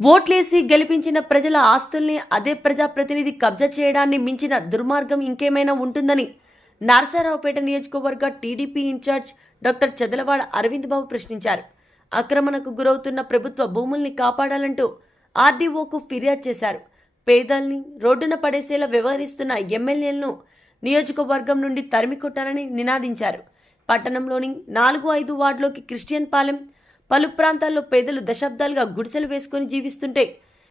ఓట్లేసి గెలిపించిన ప్రజల ఆస్తుల్ని అదే ప్రజాప్రతినిధి కబ్జా చేయడాన్ని మించిన దుర్మార్గం ఇంకేమైనా ఉంటుందని నరసరావుపేట నియోజకవర్గ TDP incharge doctor Chadalavada Aravind Babu ప్రశ్నించారు. ఆక్రమణకు గురవుతున్న ప్రభుత్వ భూముల్ని కాపాడాలంటూ ఆర్డీఓకు ఫిర్యాదు చేశారు. పేదల్ని రోడ్డున పడేసేలా వ్యవహరిస్తున్న ఎమ్మెల్యేలను నియోజకవర్గం నుండి తరిమి కొట్టాలని నినాదించారు. పట్టణంలోని నాలుగు ఐదు వార్డులోకి క్రిస్టియన్ పాలెం పలు ప్రాంతాల్లో పేదలు దశాబ్దాలుగా గుడిసెలు వేసుకుని జీవిస్తుంటే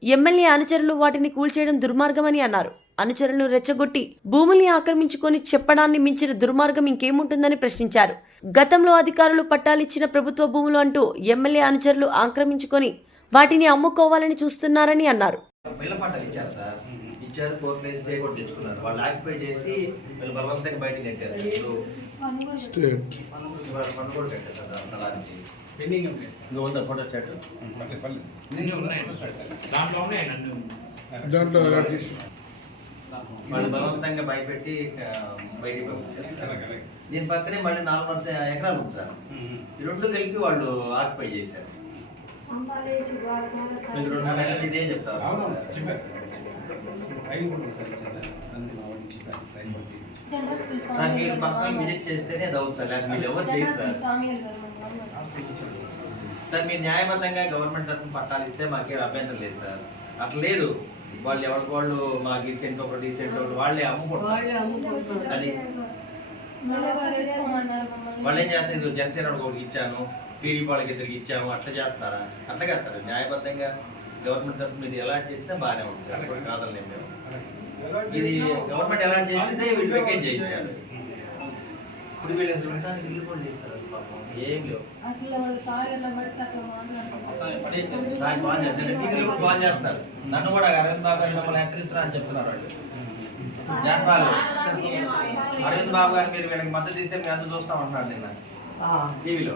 ఎమ్మెల్యే అనుచరులు వాటిని కూల్చేయడం దుర్మార్గమని అన్నారు. అనుచరులను రెచ్చగొట్టి భూముల్ని ఆక్రమించుకొని చెప్పడాన్ని మించిన దుర్మార్గం ఇంకేముంటుందని ప్రశ్నించారు. గతంలో అధికారులు పట్టాలిచ్చిన ప్రభుత్వ భూములు అంటూ ఎమ్మెల్యే అనుచరులు ఆక్రమించుకొని వాటిని అమ్ముకోవాలని చూస్తున్నారని అన్నారు. ఇచ్చారు కోర్టులో వేసి స్టే కూడా తెచ్చుకున్నారు. వాళ్ళు ఆక్యుపై చేసి వీళ్ళు బలవంతంగా బయటకు నెట్టారు. పన్ను కూడా కట్టారు స్థలానికి పెండింగ్. ఇంకా ఉందా ఫోటో స్టాట్. దాంట్లో. దాంట్లో వాళ్ళు బలవంతంగా భయపెట్టి బయటికి పంపించారు. దీని పక్కనే మళ్ళీ నాలుగు వందల ఎకరాలు ఉంది సార్. ఈ రెండు కలిపి వాళ్ళు ఆక్యుపై చేశారు. సార్, మీరు పక్కన విజిట్ చేస్తేనే అది అవుతుంది సార్ లేకపోతే మీరు ఎవరు చేయరు సార్. సార్. మీరు న్యాయబద్ధంగా గవర్నమెంట్ తరఫున పట్టాలు ఇస్తే మాకేం అభ్యంతరం లేదు సార్. అట్లా లేదు. వాళ్ళు ఎవరికి వాళ్ళు మాకు సెంట్ ఒకటి సెంట్ ఒకటి వాళ్ళే అమ్ముకుంటారు. అది. వాళ్ళు ఏం చేస్తారు జనసేన ఒకటి ఇచ్చాను. టీడీపీ వాళ్ళకి ఇద్దరికి ఇచ్చాము అట్లా చేస్తున్నారా? అట్లా కాదు సార్ న్యాయబద్ధంగా గవర్నమెంట్ తరఫున మీరు ఎలా చేసినా బాగానే ఉంటుంది. కాదని మేము. ఇది గవర్నమెంట్ ఎలా చేసిందే వీళ్ళు వెకేట్ ఇప్పుడు వీళ్ళు ఉండడానికి ఇల్లు కూడా పాపం. ఏం లేవు. దాన్ని బాగా చేస్తారు టీవీలో కూడా బాగా చేస్తారు నన్ను కూడా అరవింద్ బాబు గారు మిమ్మల్ని హెచ్చరిస్తున్నా అని చెప్తున్నారు వాళ్ళు. అరవింద్ బాబు గారు మీరు వీళ్ళకి మద్దతు ఇస్తే మేము అందరూ చూస్తాం అంటున్నారు నిన్న. టీవీలో.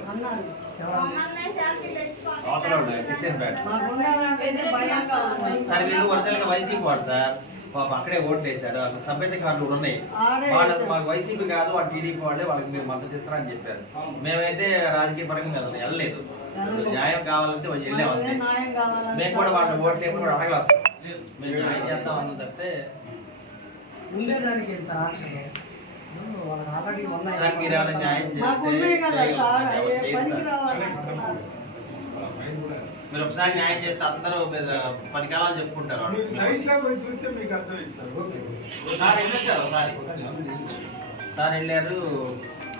అవతల వాళ్ళు, కిచెన్ బ్యాట్ సార్ వీళ్ళు ఒరిజినల్గా వైసీపీ వాళ్ళు సార్. పాప అక్కడే ఓట్లు అక్కడ సభ్యత కార్డులు కూడా ఉన్నాయి. వాళ్ళు అసలు మాకు వైసీపీ కాదు వాళ్ళు టీడీపీ వాళ్ళే వాళ్ళకి మీరు మద్దతు ఇస్తారని చెప్పారు. మేమైతే రాజకీయ పరంగా మేము వెళ్ళలేదు. న్యాయం కావాలంటే వాళ్ళు వెళ్ళాం అంతే. మేము కూడా వాళ్ళ ఓట్లు ఏమి కూడా అడగలేదు. మేము న్యాయం చేద్దాం అన్న తప్పితే ఉండేదానికి సార్ మీరు మీరు ఒకసారి న్యాయం చేస్తే అందరూ పనికాలని చెప్పుకుంటారు సార్. వెళ్ళారు.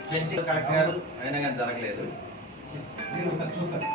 పెంచి కలెక్టర్ గారు అయినా కానీ జరగలేదు. చూస్తాను.